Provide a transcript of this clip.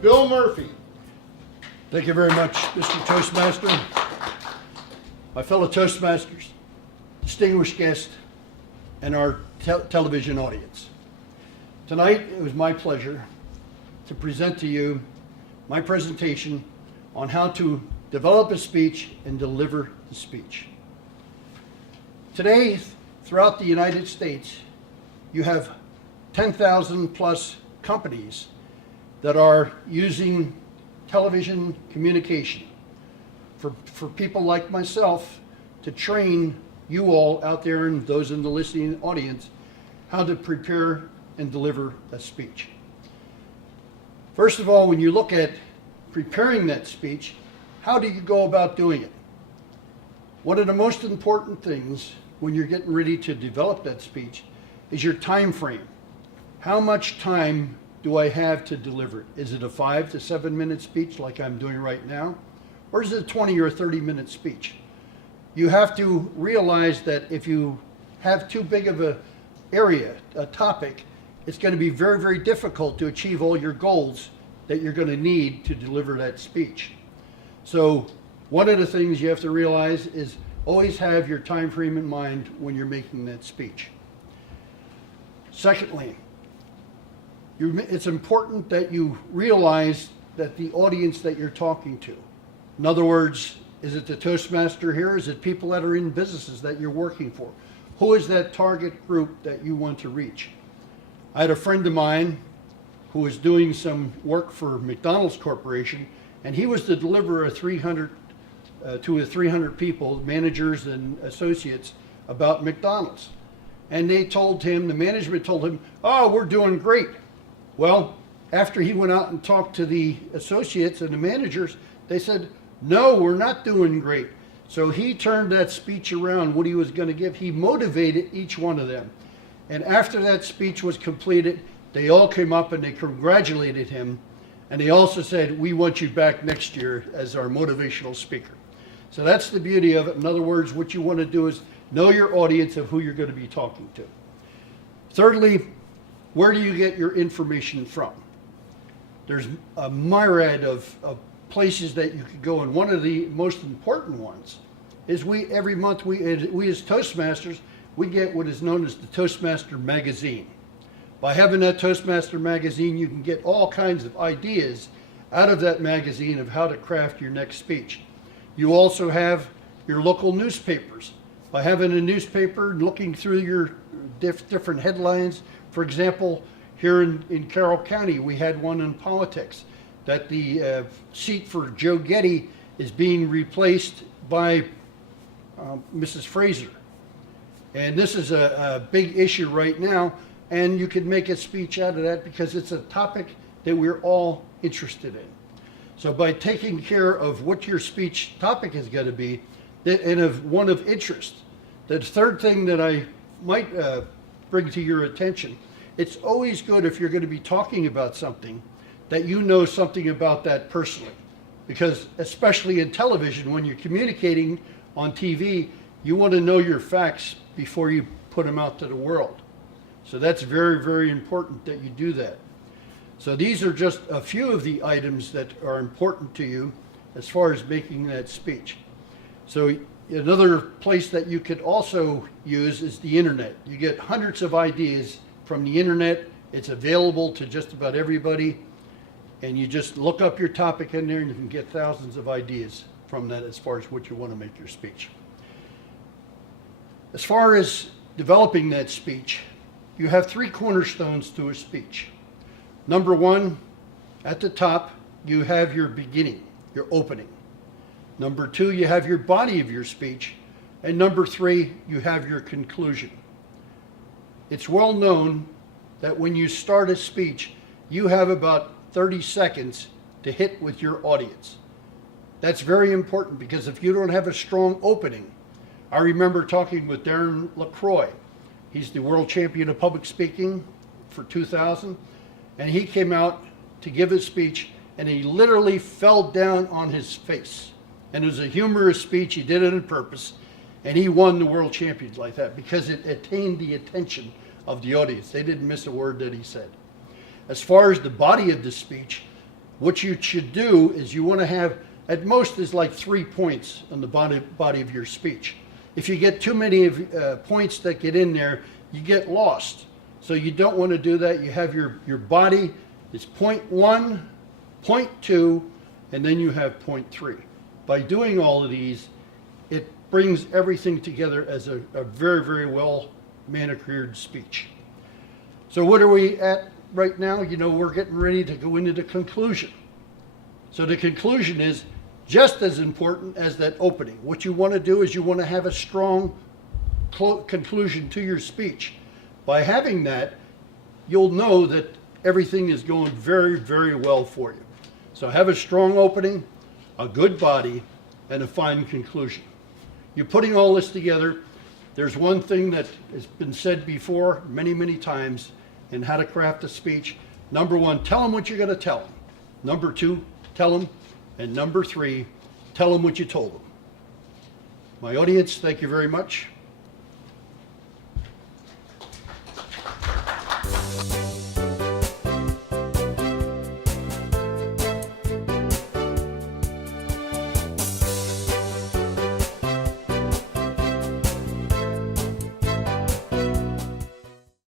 Bill Murphy. Thank you very much, Mr. Toastmaster. My fellow Toastmasters, distinguished guests, and our television audience. Tonight, it was my pleasure to present to you my presentation on how to develop a speech and deliver the speech. Today, throughout the United States, you have 10,000 plus companies that are using television communication for people like myself to train you all out there and those in the listening audience how to prepare and deliver a speech. First of all, when you look at preparing that speech, how do you go about doing it? One of the most important things when you're getting ready to develop that speech is your time frame. How much time do I have to deliver it? Is it a 5 to 7 minute speech like I'm doing right now? Or is it a 20 or 30 minute speech? You have to realize that if you have too big of a area, a topic, it's going to be very, very difficult to achieve all your goals that you're going to need to deliver that speech. So one of the things you have to realize is always have your time frame in mind when you're making that speech. Secondly, it's important that you realize that the audience that you're talking to, in other words, is it the Toastmaster here? Is it people that are in businesses that you're working for? Who is that target group that you want to reach? I had a friend of mine who was doing some work for McDonald's Corporation, and he was to deliver a 300 people, managers and associates, about McDonald's. And they told him, the management told him, oh, we're doing great. Well, after he went out and talked to the associates and the managers, they said, no, we're not doing great. So he turned that speech around, what he was going to give. He motivated each one of them. And after that speech was completed, they all came up and they congratulated him. And they also said, we want you back next year as our motivational speaker. So that's the beauty of it. In other words, what you want to do is know your audience of who you're going to be talking to. Thirdly, where do you get your information from? There's a myriad of places that you could go, and one of the most important ones is every month we as Toastmasters, we get what is known as the Toastmaster magazine. By having that Toastmaster magazine, you can get all kinds of ideas out of that magazine of how to craft your next speech. You also have your local newspapers. By having a newspaper, looking through your different headlines, for example, here in Carroll County, we had one in politics, that the seat for Joe Getty is being replaced by Mrs. Fraser. And this is a big issue right now, and you could make a speech out of that because it's a topic that we're all interested in. So by taking care of what your speech topic is going to be, and of one of interest, the third thing that I might bring to your attention, it's always good if you're going to be talking about something that you know something about that personally. Because especially in television, when you're communicating on TV, you want to know your facts before you put them out to the world. So that's very, very important that you do that. So these are just a few of the items that are important to you as far as making that speech. So another place that you could also use is the internet. You get hundreds of ideas from the internet. It's available to just about everybody. And you just look up your topic in there and you can get thousands of ideas from that as far as what you want to make your speech. As far as developing that speech, you have 3 cornerstones to a speech. Number 1, at the top, you have your beginning, your opening. Number 2, you have your body of your speech. And number 3, you have your conclusion. It's well known that when you start a speech, you have about 30 seconds to hit with your audience. That's very important because if you don't have a strong opening, I remember talking with Darren LaCroix. He's the world champion of public speaking for 2000. And he came out to give his speech and he literally fell down on his face. And it was a humorous speech. He did it on purpose. And he won the world champions like that because it attained the attention of the audience. They didn't miss a word that he said. As far as the body of the speech, what you should do is you want to have, at most, is like 3 points on the body of your speech. If you get too many points that get in there, you get lost. So you don't want to do that. You have your body is point 1, point 2, and then you have point 3. By doing all of these, it brings everything together as a very, very well manicured speech. So what are we at right now? You know, we're getting ready to go into the conclusion. So the conclusion is just as important as that opening. What you want to do is you want to have a strong conclusion to your speech. By having that, you'll know that everything is going very, very well for you. So have a strong opening, a good body, and a fine conclusion. You're putting all this together. There's one thing that has been said before many, many times in how to craft a speech. Number 1, tell them what you're going to tell them. Number 2, tell them. And number 3, tell them what you told them. My audience, thank you very much.